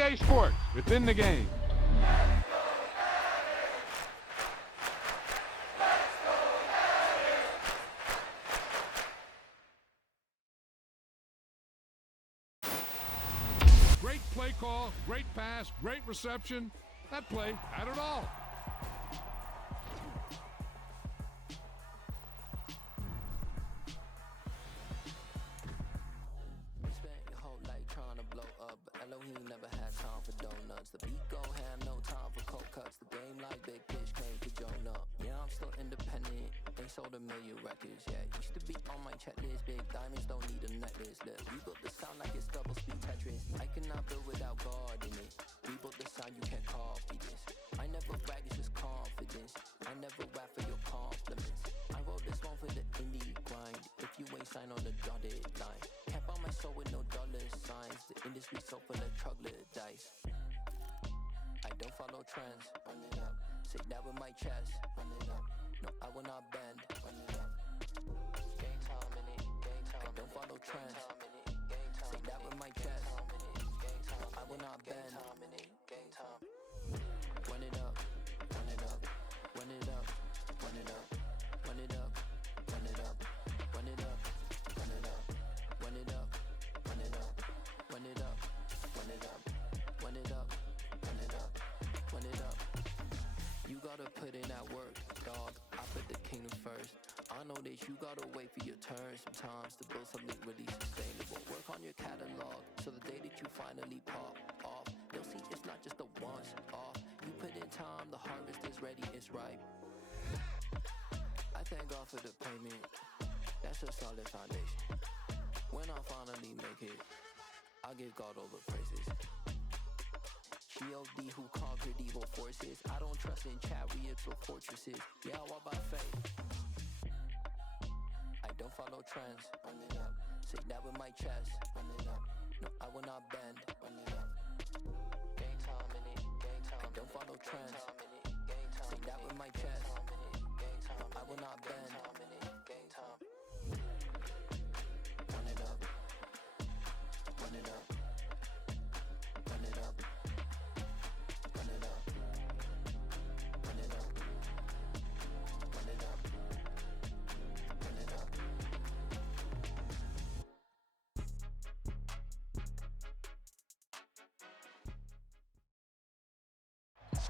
EA Sports, within the game. Great play call, great pass, great reception. That play had it all. Spent your whole life trying to blow up, but Elohim never had time for donuts. The beat go hand, no time for cold cuts. The game like big pitch came to join up. Yeah, I'm still independent. They sold 1 million records. Yeah, used to be on my checklist. Big diamonds don't need a necklace. Look, we built the sound like it's double speed Tetris. I cannot build without God in it. We built the sound, you can't copy this. I never brag, it's just confidence. I never rap for your compliments. I wrote this one for the indie grind. If you ain't signed on the dotted line, can't buy my soul with no dollar signs. The industry so full of troglodytes. I don't follow trends. Run it up. Say that with my chest. Run it up. No, I will not bend. Run it up. Game time in it. Game time. I don't follow trends. Say that with my chest. No, I will not bend. Game time. Run it up. Run it up. Run it up. Run it up. Run it up. Run it up. Run it up. Run it up. Run it up. Run it up. Run it up. Run it up. Run it up. Run it up. Run it up. You gotta put in that work, dog. I put the kingdom first. I know that you gotta wait for your turn sometimes to build something really sustainable. Work on your catalog, so the day that you finally pop off, you'll see it's not just a once off. You put in time, the harvest is ready, it's ripe. I thank God for the payment. That's a solid foundation. When I finally make it, I give God all the praises. G.O.D. who conquered evil forces. I don't trust in chariots or fortresses. Yeah, I walk by faith. I don't follow trends. Run it up. Say that with my chest. Run it up. No, I will not bend. Run it up. Game time in it. Game time. I don't follow trends. Say that with my chest. No, I will not bend. Game time. Run it up. Run it up. Run it up. Run it up. Run it up. Run it up. Run it up.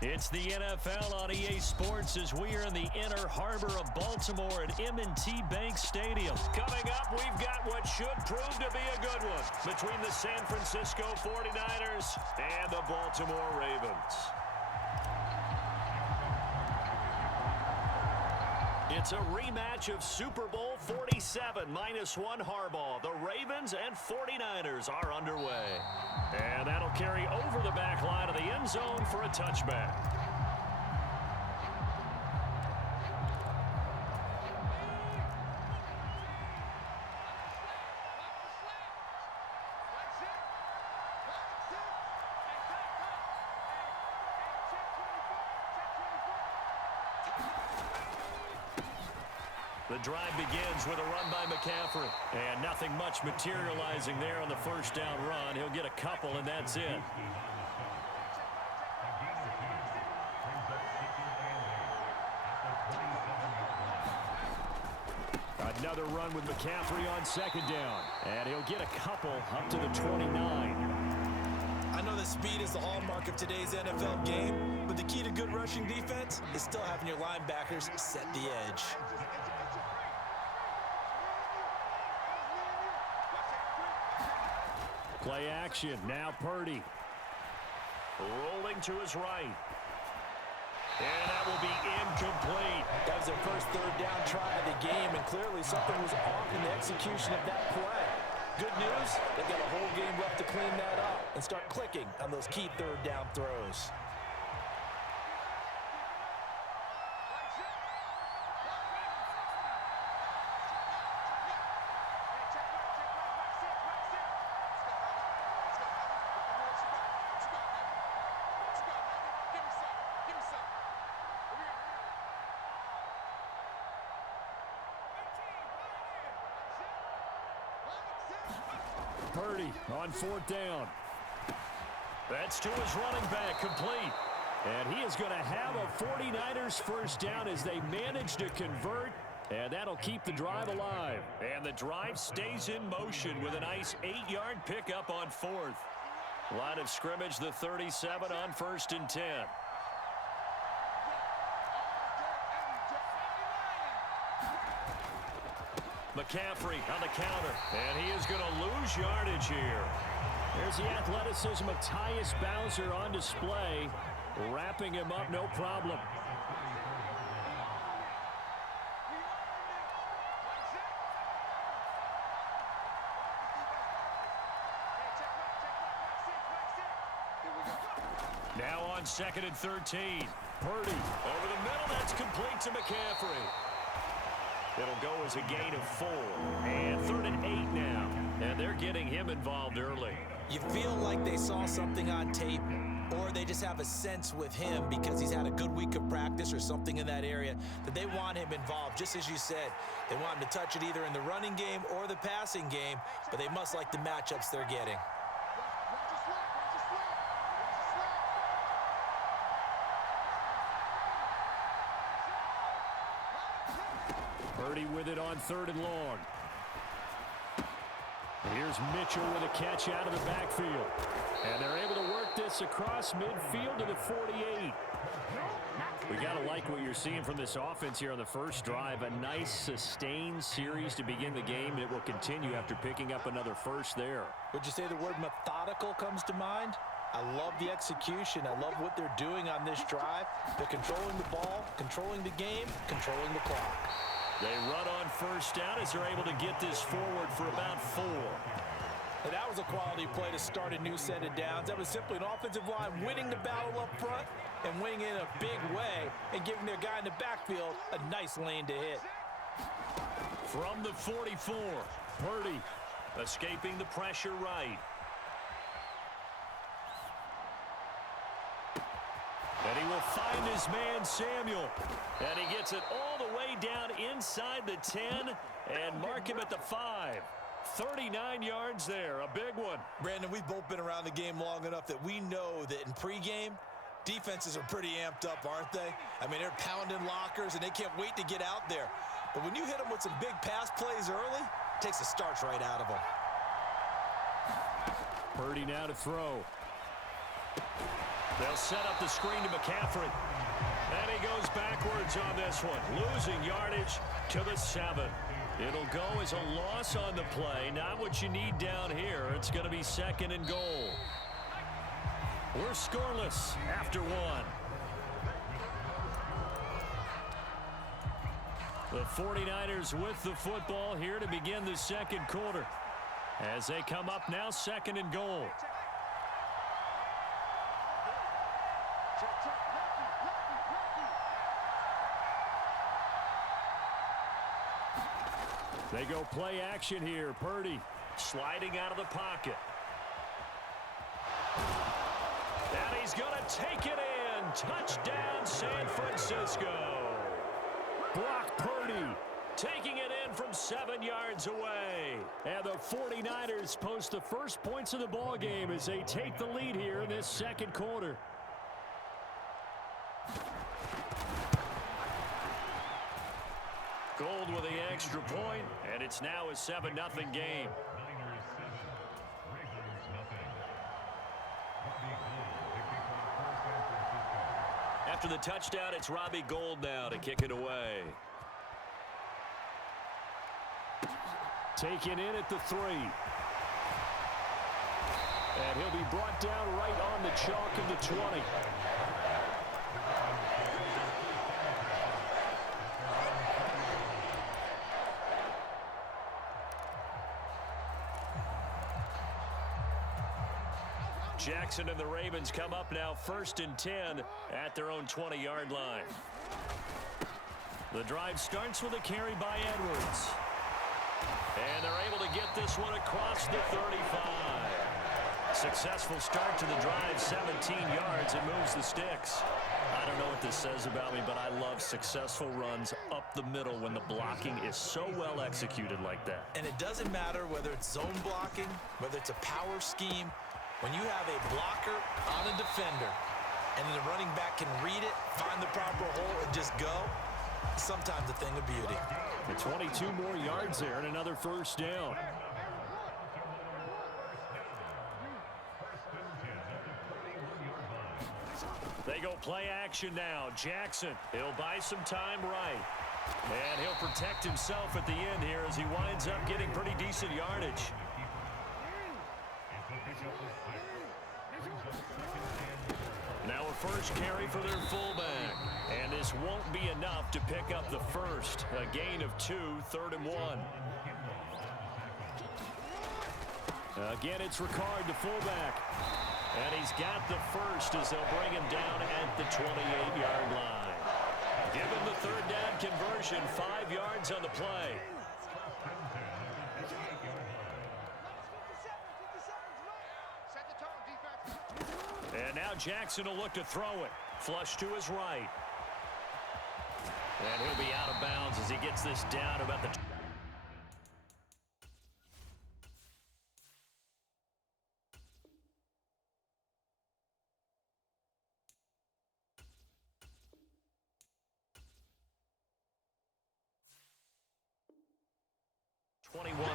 It's the NFL on EA Sports as we are in the inner harbor of Baltimore at M&T Bank Stadium. Coming up, we've got what should prove to be a good one between the San Francisco 49ers and the Baltimore Ravens. It's a rematch of Super Bowl 47 -1 Harbaugh. The Ravens and 49ers are underway. And that'll carry over the back line of the end zone for a touchback. The drive begins with a run by McCaffrey. And nothing much materializing there on the first down run. He'll get a couple, and that's it. Another run with McCaffrey on second down. And he'll get a couple up to the 29. I know that speed is the hallmark of today's NFL game, but the key to good rushing defense is still having your linebackers set the edge. Play action. Now Purdy. Rolling to his right. And that will be incomplete. That was their first third down try of the game, and clearly something was off in the execution of that play. Good news, they've got a whole game left to clean that up and start clicking on those key third down throws. Purdy on fourth down. That's to his running back, complete. And he is going to have a 49ers first down as they manage to convert, and that'll keep the drive alive. And the drive stays in motion with a nice 8-yard pickup on fourth. Line of scrimmage, the 37 on 1st and 10. McCaffrey on the counter, and he is going to lose yardage here. There's the athleticism of Tyus Bowser on display, wrapping him up no problem. Now on 2nd and 13. Purdy over the middle. That's complete to McCaffrey. It'll go as a gain of 4. And 3rd and 8 now. And they're getting him involved early. You feel like they saw something on tape, or they just have a sense with him because he's had a good week of practice or something in that area that they want him involved. Just as you said, they want him to touch it either in the running game or the passing game, but they must like the matchups they're getting. Purdy with it on 3rd and long. Here's Mitchell with a catch out of the backfield. And they're able to work this across midfield to the 48. We got to like what you're seeing from this offense here on the first drive. A nice sustained series to begin the game, and it will continue after picking up another first there. Would you say the word methodical comes to mind? I love the execution. I love what they're doing on this drive. They're controlling the ball, controlling the game, controlling the clock. They run on first down as they're able to get this forward for about 4. And that was a quality play to start a new set of downs. That was simply an offensive line winning the battle up front and winning in a big way and giving their guy in the backfield a nice lane to hit. From the 44, Purdy escaping the pressure right. And he will find his man, Samuel. And he gets it all the way down inside the 10 and mark him at the 5. 39 yards there, a big one. Brandon, we've both been around the game long enough that we know that in pregame, defenses are pretty amped up, aren't they? I mean, they're pounding lockers, and they can't wait to get out there. But when you hit them with some big pass plays early, it takes the starch right out of them. Purdy now to throw. They'll set up the screen to McCaffrey. And he goes backwards on this one, losing yardage to the 7. It'll go as a loss on the play. Not what you need down here. It's going to be 2nd and goal. We're scoreless after 1. The 49ers with the football here to begin the 2nd quarter. As they come up now, 2nd and goal. They go play action here. Purdy sliding out of the pocket. And he's going to take it in. Touchdown, San Francisco. Brock Purdy taking it in from 7 yards away. And the 49ers post the first points of the ball game as they take the lead here in this 2nd quarter. Gold with the extra point, and it's now a 7-0 game. After the touchdown, it's Robbie Gould now to kick it away. Taken in at the 3. And he'll be brought down right on the chalk of the 20. Jackson and the Ravens come up now 1st and 10 at their own 20-yard line. The drive starts with a carry by Edwards. And they're able to get this one across the 35. Successful start to the drive, 17 yards, and moves the sticks. I don't know what this says about me, but I love successful runs up the middle when the blocking is so well executed like that. And it doesn't matter whether it's zone blocking, whether it's a power scheme, When you have a blocker on a defender, and then the running back can read it, find the proper hole, and just go, sometimes a thing of beauty. And 22 more yards there and another first down. They go play action now. Jackson, he'll buy some time right. And he'll protect himself at the end here as he winds up getting pretty decent yardage. Now a first carry for their fullback. And this won't be enough to pick up the first. A gain of 2, 3rd and 1. Again, it's Ricard, the fullback. And he's got the first as they'll bring him down at the 28-yard line. Given the 3rd down conversion, 5 yards on the play. And now Jackson will look to throw it. Flush to his right. And he'll be out of bounds as he gets this down about the...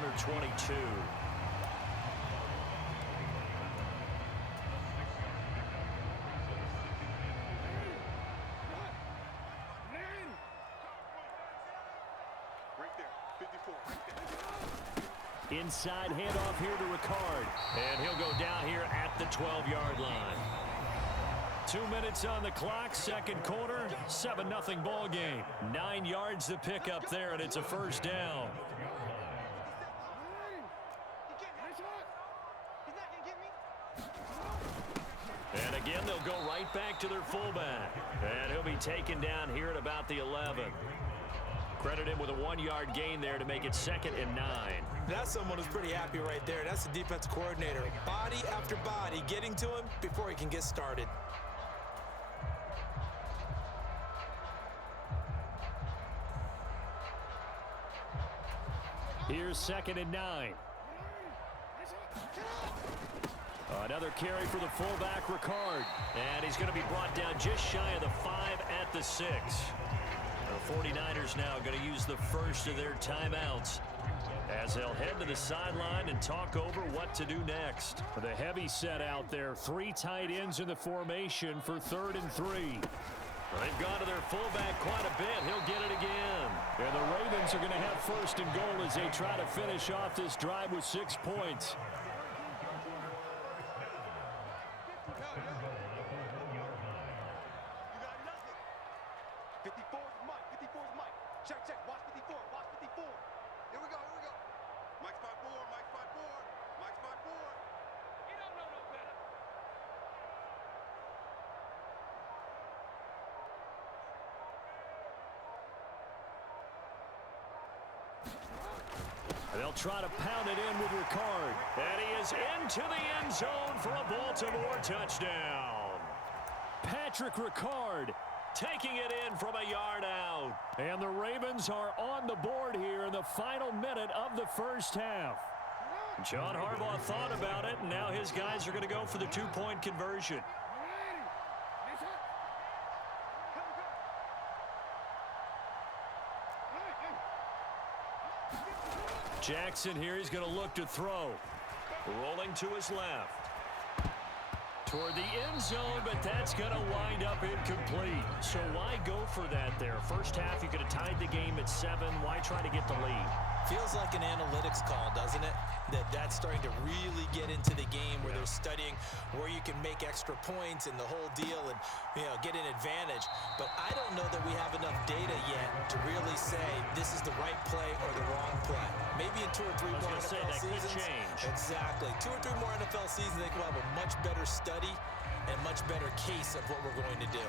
or 22. Inside handoff here to Ricard. And he'll go down here at the 12-yard line. 2 minutes on the clock, second quarter, 7-0 ball game. 9 yards to pick up there, and it's a first down. And again, they'll go right back to their fullback. And he'll be taken down here at about the 11. Credit him with a 1-yard gain there to make it 2nd and 9. That's someone who's pretty happy right there. That's the defensive coordinator. Body after body getting to him before he can get started. Here's 2nd and 9. Another carry for the fullback, Ricard. And he's going to be brought down just shy of the 5 at the 6. The 49ers now going to use the first of their timeouts as they'll head to the sideline and talk over what to do next. The heavy set out there. 3 tight ends in the formation for 3rd and 3. They've gone to their fullback quite a bit. He'll get it again. And the Ravens are going to have 1st and goal as they try to finish off this drive with 6 points. They'll try to pound it in with Ricard. And he is into the end zone for a Baltimore touchdown. Patrick Ricard taking it in from a yard out. And the Ravens are on the board here in the final minute of the first half. John Harbaugh thought about it, and now his guys are going to go for the 2-point conversion. Jackson here, he's going to look to throw. Rolling to his left. Toward the end zone, but that's going to wind up incomplete. So why go for that there? First half, you could have tied the game at 7. Why try to get the lead? Feels like an analytics call, doesn't it? That's starting to really get into the game where they're studying where you can make extra points and the whole deal and, get an advantage. But I don't know that we have enough data yet to really say this is the right play or the wrong play. Maybe in 2 or 3 more NFL seasons. Could change. Exactly. 2 or 3 more NFL seasons, they will have a much better study and much better case of what we're going to do.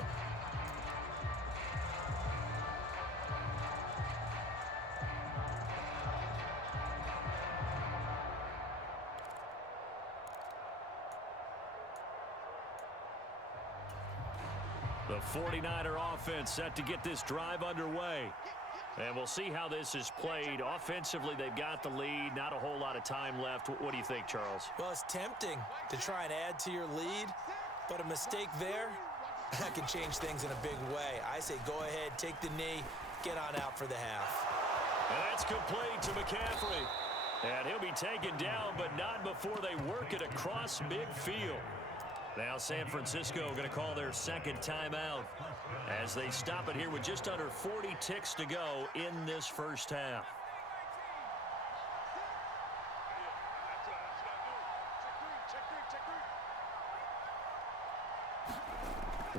The 49er offense set to get this drive underway. And we'll see how this is played. Offensively, they've got the lead. Not a whole lot of time left. What do you think, Charles? Well, it's tempting to try and add to your lead, but a mistake there, that can change things in a big way. I say go ahead, take the knee, get on out for the half. And that's complete to McCaffrey. And he'll be taken down, but not before they work it across midfield. Now San Francisco going to call their second timeout as they stop it here with just under 40 ticks to go in this first half.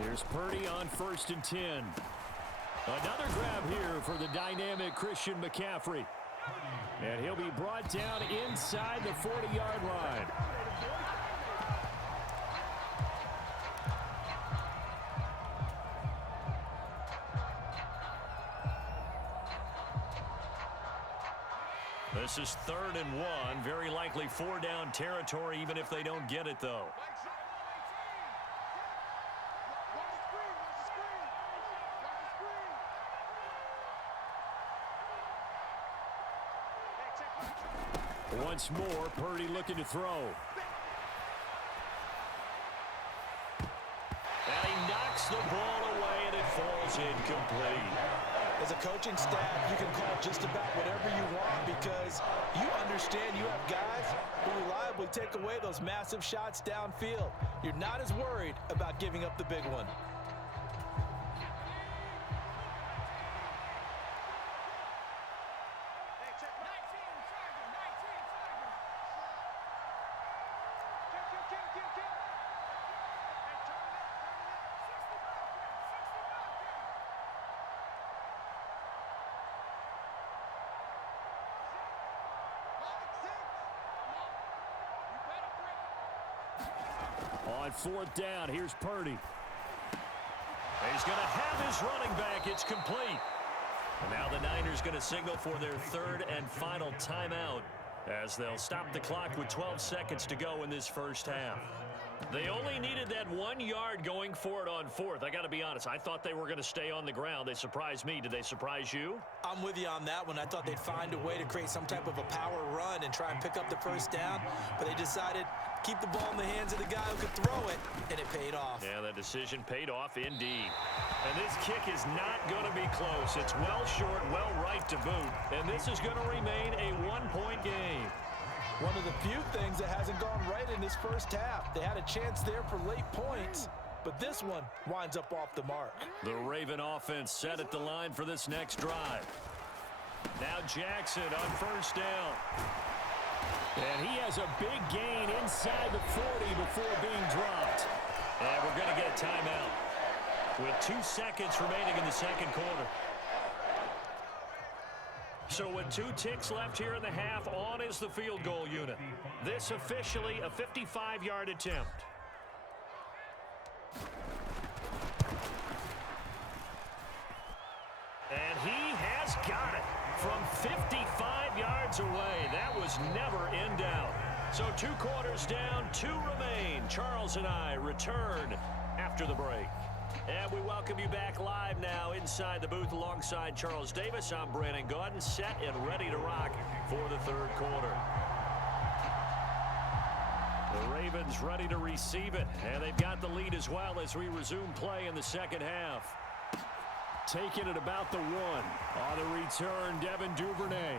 Here's Purdy on 1st and 10. Another grab here for the dynamic Christian McCaffrey. And he'll be brought down inside the 40-yard line. This is 3rd and 1. Very likely 4-down territory, even if they don't get it, though. Once more, Purdy looking to throw. And he knocks the ball away, and it falls incomplete. As a coaching staff, you can call just about whatever you want because you understand you have guys who reliably take away those massive shots downfield. You're not as worried about giving up the big one. On 4th down, here's Purdy. He's going to have his running back. It's complete. And now the Niners going to signal for their 3rd and final timeout as they'll stop the clock with 12 seconds to go in this first half. They only needed that 1 yard going for it on 4th. I got to be honest. I thought they were going to stay on the ground. They surprised me. Did they surprise you? I'm with you on that one. I thought they'd find a way to create some type of a power run and try and pick up the first down, but they decided keep the ball in the hands of the guy who could throw it, and it paid off. Yeah, that decision paid off indeed. And this kick is not going to be close. It's well short, well right to boot, and this is going to remain a 1-point game. One of the few things that hasn't gone right in this first half. They had a chance there for late points, but this one winds up off the mark. The Raven offense set at the line for this next drive. Now Jackson on 1st down. And he has a big gain inside the 40 before being dropped. And we're going to get a timeout with 2 seconds remaining in the second quarter. So with 2 ticks left here in the half, on is the field goal unit. This officially a 55-yard attempt. And he has got it from 55 yards away. That was never in doubt. So 2 quarters down, 2 remain. Charles and I return after the break. And we welcome you back live now inside the booth alongside Charles Davis. I'm Brandon Gaudin, set and ready to rock for the 3rd quarter. The Ravens ready to receive it, and they've got the lead as well as we resume play in the second half. Taking it about the 1. On the return, Devin Duvernay.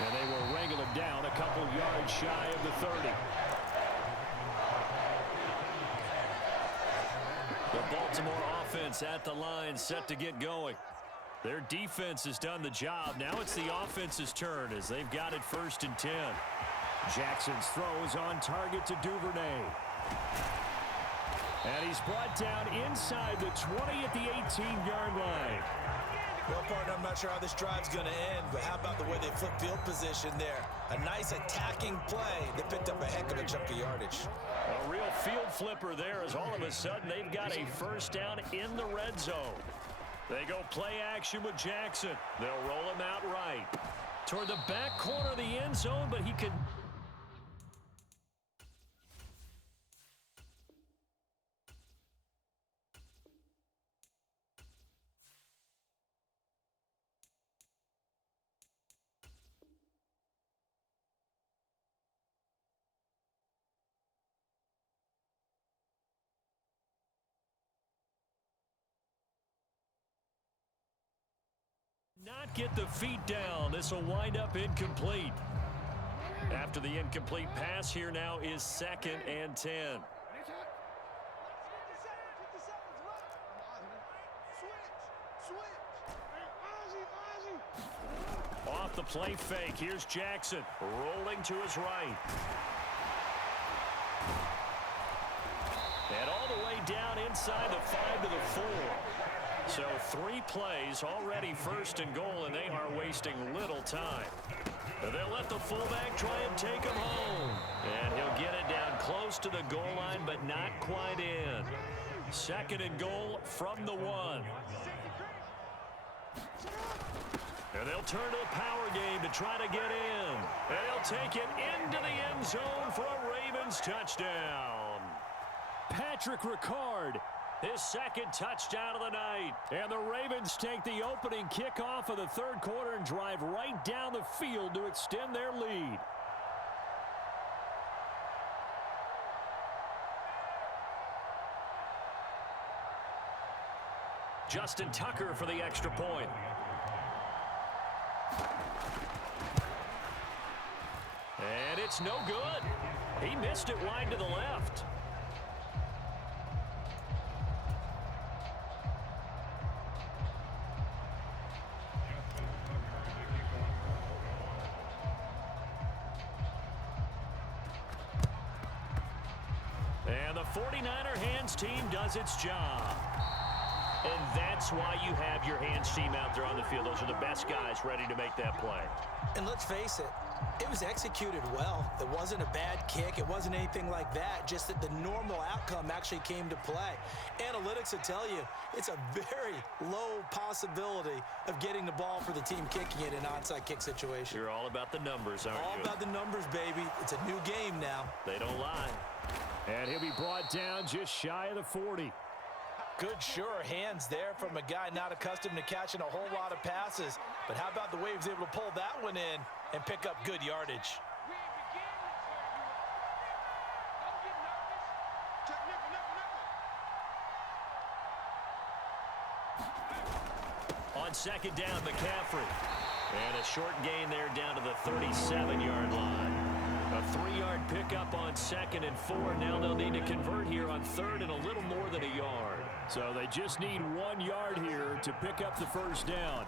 And they will wrangle him down a couple yards shy of the 30. The Baltimore offense at the line, set to get going. Their defense has done the job. Now it's the offense's turn as they've got it 1st and 10. Jackson's throw is on target to Duvernay. And he's brought down inside the 20 at the 18-yard line. Well, partner, I'm not sure how this drive's going to end, but how about the way they flip field position there? A nice attacking play that picked up a heck of a chunk of yardage. A real field flipper there as all of a sudden they've got a first down in the red zone. They go play action with Jackson. They'll roll him out right toward the back corner of the end zone, but he could... not get the feet down. This will wind up incomplete. After the incomplete pass, here now is 2nd and 10. Off the play fake, here's Jackson rolling to his right. And all the way down inside the 5 to the 4. So 3 plays already 1st and goal, and they are wasting little time. They'll let the fullback try and take him home. And he'll get it down close to the goal line, but not quite in. 2nd and goal from the 1. And they'll turn to the power game to try to get in. And they'll take it into the end zone for a Ravens touchdown. Patrick Ricard, his 2nd touchdown of the night. And the Ravens take the opening kickoff of the 3rd quarter and drive right down the field to extend their lead. Justin Tucker for the extra point. And it's no good. He missed it wide to the left. And the 49er hands team does its job. And that's why you have your hands team out there on the field. Those are the best guys ready to make that play. And let's face it, it was executed well. It wasn't a bad kick. It wasn't anything like that. Just that the normal outcome actually came to play. Analytics will tell you it's a very low possibility of getting the ball for the team kicking it in an onside kick situation. You're all about the numbers, aren't you? All about the numbers, baby. It's a new game now. They don't lie. And he'll be brought down just shy of the 40. Good, sure hands there from a guy not accustomed to catching a whole lot of passes. But how about the way he was able to pull that one in and pick up good yardage? On 2nd down, McCaffrey. And a short gain there down to the 37-yard line. A 3-yard pickup on 2nd and 4. Now they'll need to convert here on 3rd and a little more than a yard. So they just need 1 yard here to pick up the first down.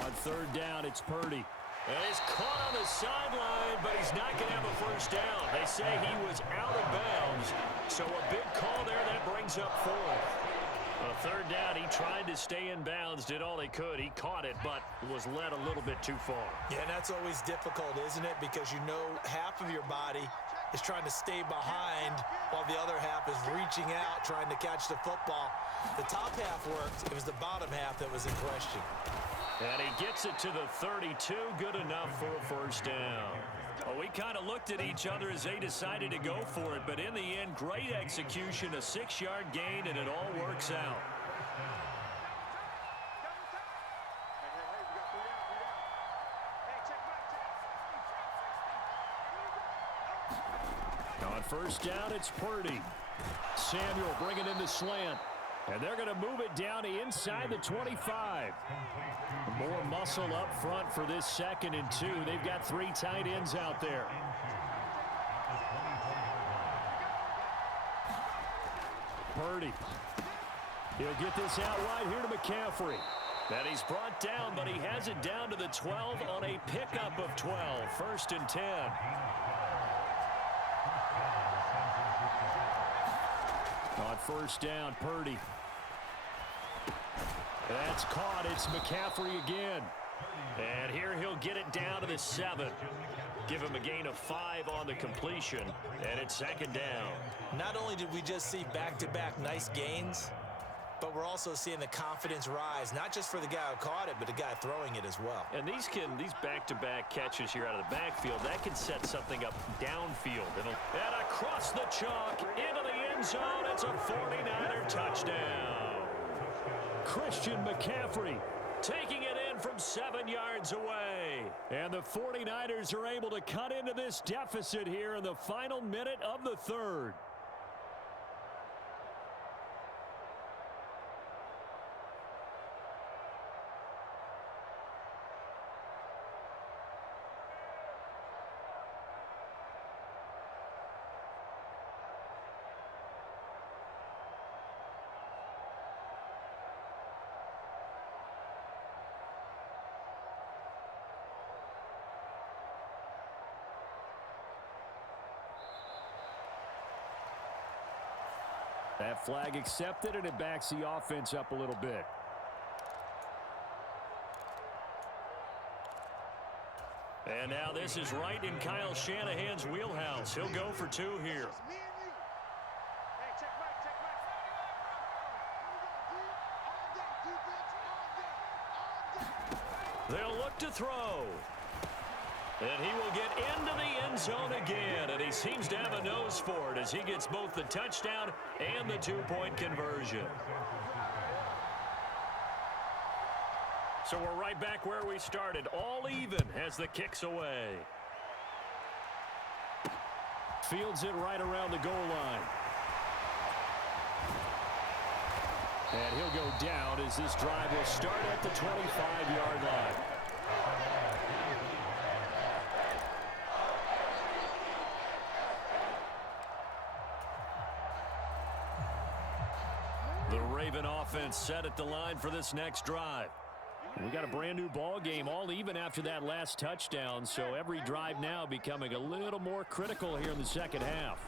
On 3rd down, it's Purdy. And he's caught on the sideline, but he's not going to have a first down. They say he was out of bounds. So a big call there that brings up 4th. On 3rd down, he tried to stay in bounds, did all he could. He caught it, but was led a little bit too far. Yeah, and that's always difficult, isn't it? Because you know half of your body is trying to stay behind while the other half is reaching out, trying to catch the football. The top half worked. It was the bottom half that was in question. And he gets it to the 32. Good enough for a first down. Well, we kind of looked at each other as they decided to go for it, but in the end, great execution, a 6-yard gain, and it all works out. On 1st down, it's Purdy. Samuel bringing in the slant. And they're going to move it down to inside the 25. More muscle up front for this 2nd and 2. They've got 3 tight ends out there. Purdy. He'll get this out wide here to McCaffrey. And he's brought down, but he has it down to the 12 on a pickup of 12. 1st and 10. On 1st down, Purdy. That's caught. It's McCaffrey again. And here he'll get it down to the 7. Give him a gain of 5 on the completion. And it's 2nd down. Not only did we just see back-to-back nice gains, but we're also seeing the confidence rise, not just for the guy who caught it, but the guy throwing it as well. And these back-to-back catches here out of the backfield, that can set something up downfield. And across the chalk, into the end zone, it's a 49er touchdown. Christian McCaffrey taking it in from 7 yards away. And the 49ers are able to cut into this deficit here in the final minute of the 3rd. That flag accepted, and it backs the offense up a little bit. And now this is right in Kyle Shanahan's wheelhouse. He'll go for two here. They'll look to throw. And he will get into the end zone again, and he seems to have a nose for it as he gets both the touchdown and the two-point conversion. So we're right back where we started, all even as the kick's away. Fields it right around the goal line. And he'll go down as this drive will start at the 25-yard line. The Raven offense set at the line for this next drive. We got a brand new ball game, all even after that last touchdown, so every drive now becoming a little more critical here in the second half.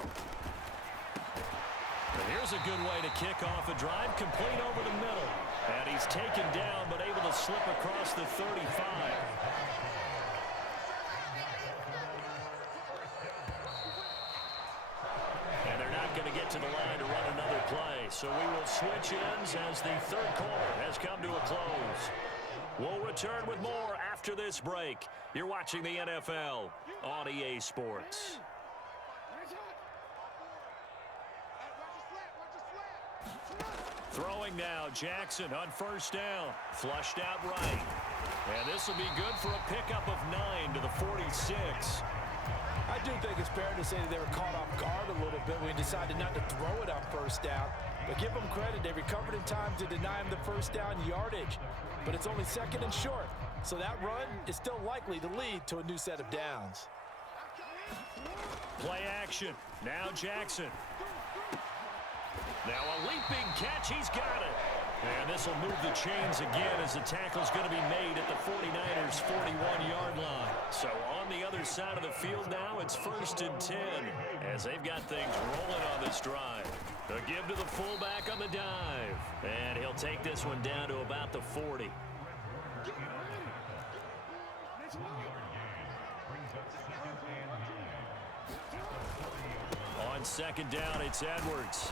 And here's a good way to kick off a drive, complete over the middle. And he's taken down, but able to slip across the 35. And they're not going to get to the line to run another play, so we will switch ends as the third quarter has come to a close. We'll return with more after this break. You're watching the NFL on EA Sports. Throwing now, Jackson on first down. Flushed out right. And this will be good for a pickup of 9 to the 46. I do think it's fair to say that they were caught off guard a little bit when we decided not to throw it on first down. But give them credit. They recovered in time to deny him the first down yardage. But it's only second and short. So that run is still likely to lead to a new set of downs. Play action. Now Jackson. Now a leaping catch. He's got it. And this will move the chains again as the tackle's going to be made at the 49ers' 41-yard line. So on the other side of the field now, it's 1st and 10 as they've got things rolling on this drive. A give to the fullback on the dive. And he'll take this one down to about the 40. On second down, it's Edwards.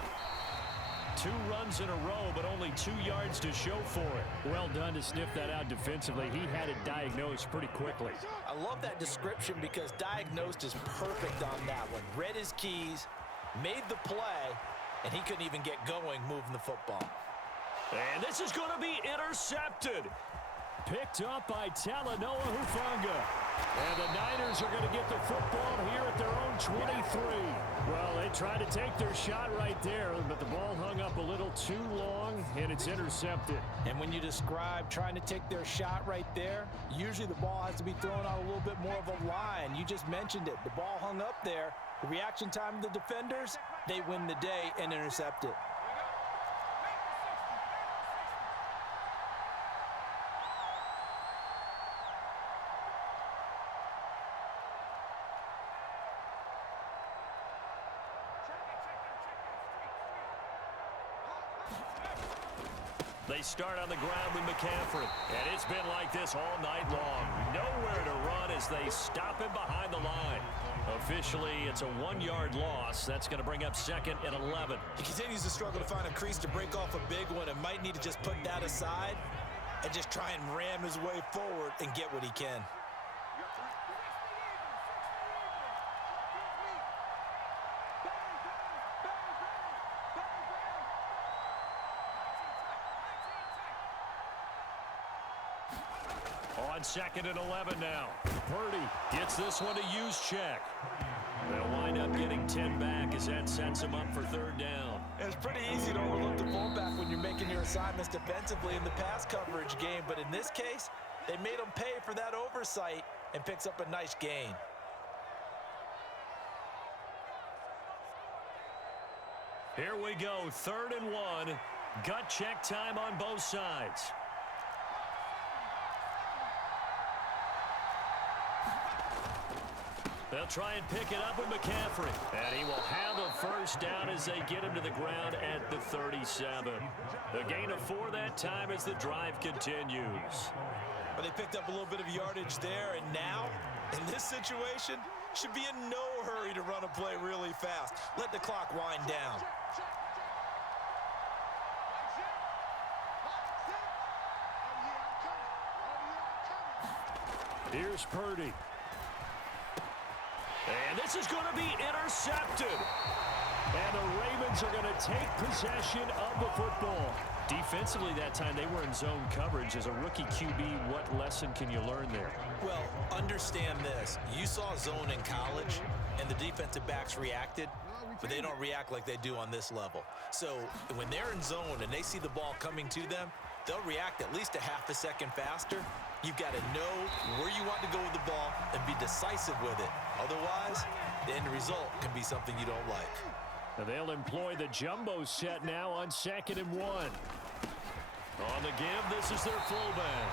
2 runs in a row, but only 2 yards to show for it. Well done to sniff that out defensively. He had it diagnosed pretty quickly. I love that description because diagnosed is perfect on that one. Read his keys, made the play, and he couldn't even get going moving the football. And this is going to be intercepted. Picked up by Talanoa Hufanga. And the Niners are going to get the football here at their own 23. Well, they tried to take their shot right there, but the ball hung up a little too long, and it's intercepted. And when you describe trying to take their shot right there, usually the ball has to be thrown on a little bit more of a line. You just mentioned it. The ball hung up there. The reaction time of the defenders, they win the day and intercept it. They start on the ground with McCaffrey, and it's been like this all night long. Nowhere to run as they stop him behind the line. Officially, it's a 1-yard loss. That's going to bring up 2nd and 11. He continues to struggle to find a crease to break off a big one and might need to just put that aside and just try and ram his way forward and get what he can. On 2nd and 11 now. Purdy gets this one to use check. They'll wind up getting 10 back as that sets him up for 3rd down. It's pretty easy to overlook the fullback when you're making your assignments defensively in the pass coverage game, but in this case, they made him pay for that oversight and picks up a nice gain. Here we go, 3rd and 1. Gut check time on both sides. They'll try and pick it up with McCaffrey. And he will have a first down as they get him to the ground at the 37. The gain of 4 that time as the drive continues. Well, they picked up a little bit of yardage there, and now, in this situation, should be in no hurry to run a play really fast. Let the clock wind down. Here's Purdy. And this is going to be intercepted. And the Ravens are going to take possession of the football. Defensively that time, they were in zone coverage. As a rookie QB, what lesson can you learn there? Well, understand this. You saw zone in college, and the defensive backs reacted, but they don't react like they do on this level. So when they're in zone and they see the ball coming to them, they'll react at least a half a second faster. You've got to know where you want to go with the ball and be decisive with it. Otherwise, the end result can be something you don't like. Now they'll employ the jumbo set now on 2nd and 1. On the give, this is their fullback.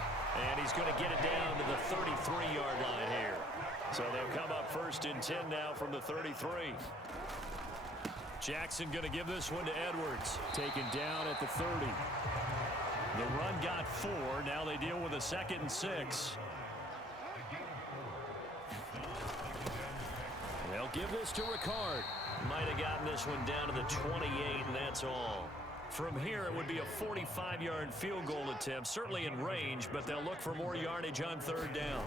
And he's going to get it down to the 33-yard line here. So they'll come up 1st and 10 now from the 33. Jackson going to give this one to Edwards. Taken down at the 30. The run got 4. Now they deal with a 2nd and 6. They'll give this to Ricard. Might have gotten this one down to the 28, and that's all. From here, it would be a 45-yard field goal attempt, certainly in range, but they'll look for more yardage on 3rd down.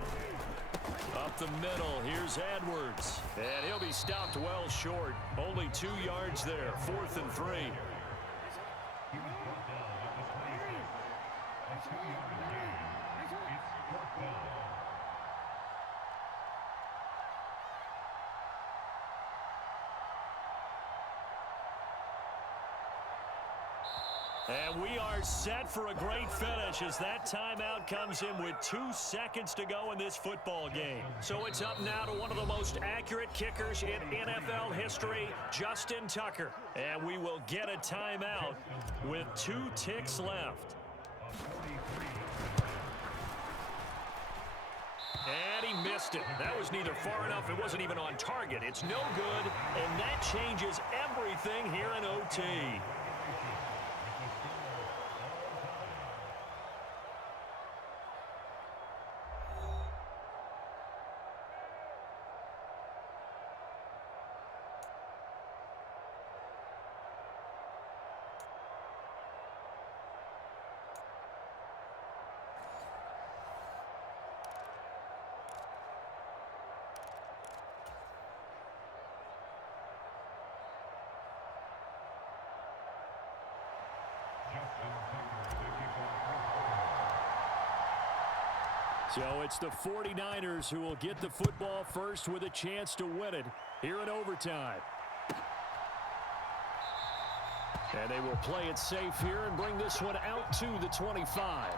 Up the middle, here's Edwards. And he'll be stopped well short. Only 2 yards there, 4th and 3. And we are set for a great finish as that timeout comes in with 2 seconds to go in this football game. So it's up now to one of the most accurate kickers in NFL history, Justin Tucker. And we will get a timeout with 2 ticks left. And he missed it. That was neither far enough. It wasn't even on target. It's no good, and that changes everything here in OT. So it's the 49ers who will get the football first with a chance to win it here in overtime. And they will play it safe here and bring this one out to the 25.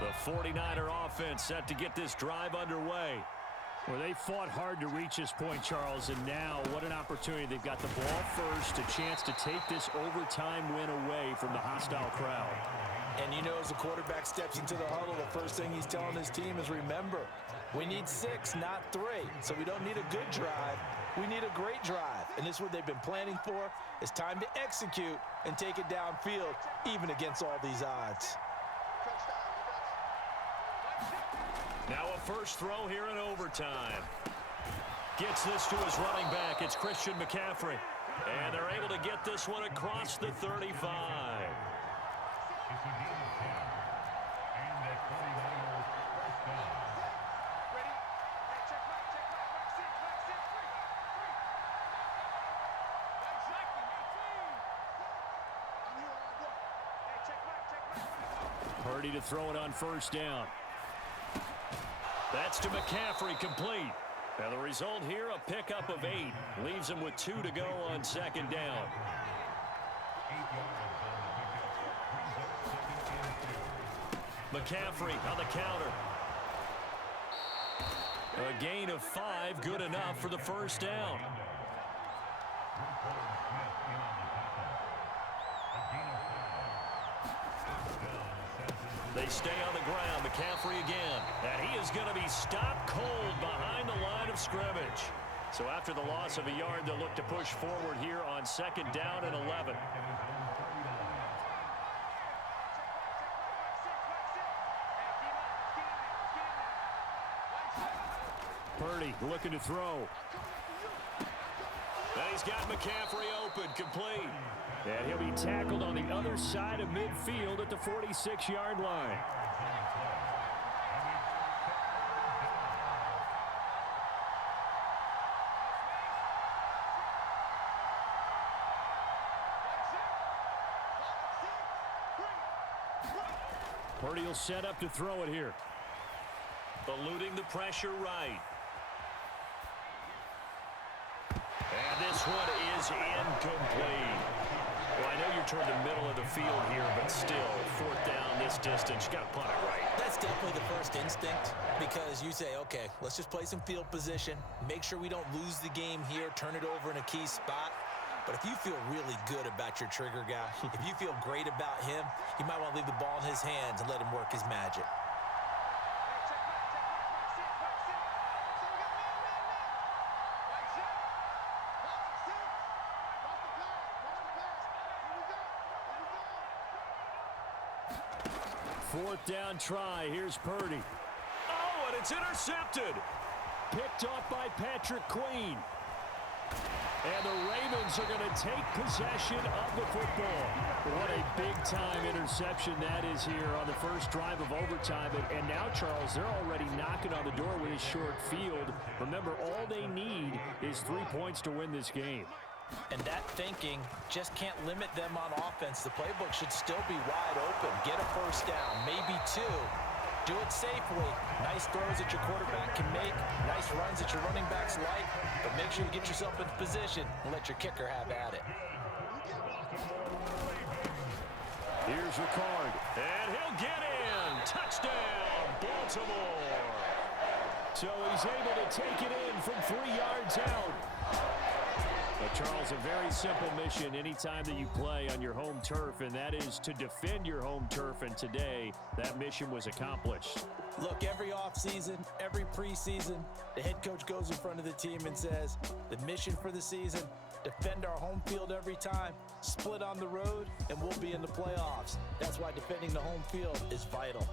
The 49er offense set to get this drive underway. Well, they fought hard to reach this point, Charles, and now what an opportunity. They've got the ball first, a chance to take this overtime win away from the hostile crowd. And you know, as the quarterback steps into the huddle, the first thing he's telling his team is, remember, we need 6, not 3. So we don't need a good drive. We need a great drive. And this is what they've been planning for. It's time to execute and take it downfield, even against all these odds. Now a first throw here in overtime. Gets this to his running back. It's Christian McCaffrey. And they're able to get this one across the 35. Purdy to throw it on first down. That's to McCaffrey, complete. Now the result here, a pickup of 8. Leaves him with 2 to go on 2nd down. McCaffrey on the counter. A gain of 5, good enough for the first down. They stay on the ground. McCaffrey again. And he is going to be stopped cold behind the line of scrimmage. So after the loss of a yard, they'll look to push forward here on second down and 11. Purdy looking to throw. And he's got McCaffrey open, complete. And he'll be tackled on the other side of midfield at the 46-yard line. Purdy will set up to throw it here. Eluding the pressure right. And this one is incomplete. Well, I know you're toward the middle of the field here, but still, fourth down this distance, you got to punt it right. That's definitely the first instinct, because you say, okay, let's just play some field position, make sure we don't lose the game here, turn it over in a key spot. But if you feel really good about your trigger guy, if you feel great about him, you might want to leave the ball in his hands and let him work his magic. Fourth down try. Here's Purdy. Oh, and it's intercepted. Picked off by Patrick Queen. And the Ravens are going to take possession of the football. What a big-time interception that is here on the first drive of overtime. And now, Charles, they're already knocking on the door with a short field. Remember, all they need is 3 points to win this game. And that thinking just can't limit them on offense. The playbook should still be wide open. Get a first down, maybe 2. Do it safely. Nice throws that your quarterback can make. Nice runs that your running backs like. But make sure you get yourself in position and let your kicker have at it. Here's Ricard. And he'll get in. Touchdown, Baltimore. So he's able to take it in from 3 yards out. But Charles, a very simple mission anytime that you play on your home turf, and that is to defend your home turf. And today, that mission was accomplished. Look, every offseason, every preseason, the head coach goes in front of the team and says, the mission for the season, defend our home field every time, split on the road, and we'll be in the playoffs. That's why defending the home field is vital.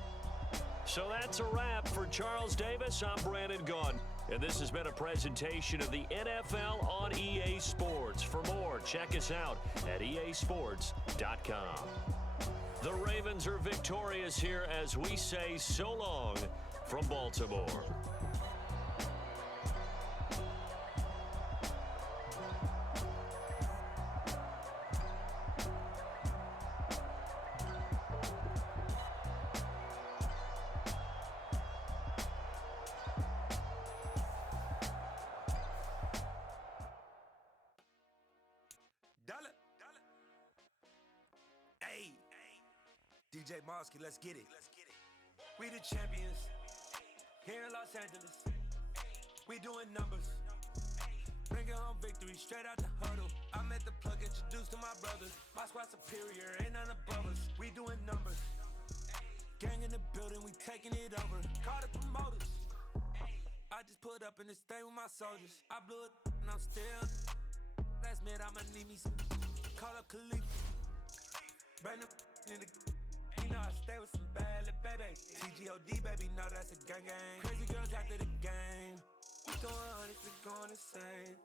So that's a wrap for Charles Davis. I'm Brandon Gaudin. And this has been a presentation of the NFL on EA Sports. For more, check us out at easports.com. The Ravens are victorious here as we say so long from Baltimore. DJ Mosky, let's get it. We the champions here in Los Angeles. We doing numbers. Bringing home victory straight out the huddle. I'm at the plug, introduced to my brothers. My squad superior, ain't none above us. We doing numbers. Gang in the building, we taking it over. Call the promoters. I just put up in this thing with my soldiers. I blew it and I'm still. Last minute, I'ma need me some. Call up Khalif. Brand new in the. You know I stay with some bad little baby. TGOD, baby, know that's a gang gang. Crazy girls after the game. We throwing hundreds, we going insane.